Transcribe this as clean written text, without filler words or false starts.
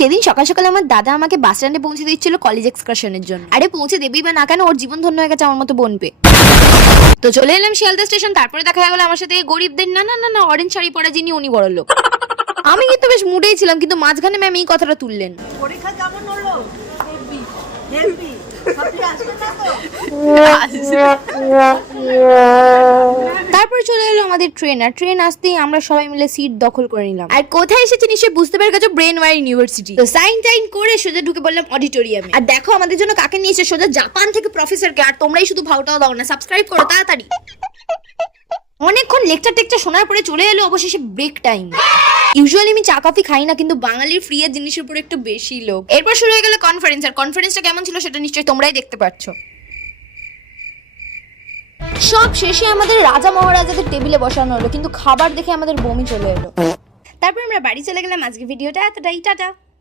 সেদিন সকাল সকালে আমার দাদা আমাকে বাস স্ট্যান্ডে পৌঁছে দিচ্ছিল কলেজ এক্সকারশনের জন্য। আরে পৌঁছে দেবেই বা না কেন, ওর জীবন ধন্য হয়ে গেছে আমার মতো বোন পেয়ে। তো চলে এলাম শিয়ালদা স্টেশন। তারপরে দেখা গেল আমার সাথে গরিবদের না না না না অরেঞ্জ শাড়ি পরা যিনি উনি বড় লোক। আমি কিন্তু বেশ মুডেই ছিলাম, কিন্তু মাঝখানে ম্যাম এই কথাটা তুললেন। পরীক্ষা কেমন হলো? হেভি সবই আসবে না তো? তারপরে চলে এলো আমাদের ট্রেন। আর ট্রেন আসতেই আমরা সবাই মিলে সিট দখল করে নিলাম। আর কোথায় এসেছি নিশ্চয়ই বুঝতে পেরে গেছো, ব্রেন ওয়ার ইউনিভার্সিটি। তো সাইন টাইন করে সোজা ঢুকে বললাম অডিটোরিয়ামে। আর দেখো আমাদের জন্য কাকে নিয়েছে, সোজা জাপান থেকে প্রফেসরকে। আর তোমরাই শুধু ভাওটাও দাও না, সাবস্ক্রাইব করো তাড়াতাড়ি। অনেকক্ষণ লেকচার টেকচার শোনার পরে চলে এলো অবশেষে ব্রেক টাইম। ইউজুয়ালি আমি চা কফি খাই না, কিন্তু বাঙালির ফ্রি এর জিনিসের উপর একটু বেশি লোক। এরপর শুরু হয়ে গেল কনফারেন্স। আর কনফারেন্সটা কেমন ছিল সেটা নিশ্চয়ই তোমরাই দেখতে পাচ্ছ। সব শেষে আমাদের রাজা মহারাজাদের টেবিলে বসানো হলো, কিন্তু খাবার দেখে আমাদের বমি চলে এলো। তারপর আমরা বাড়ি চলে গেলাম। আজকে ভিডিওটা এতটাই, টাটা।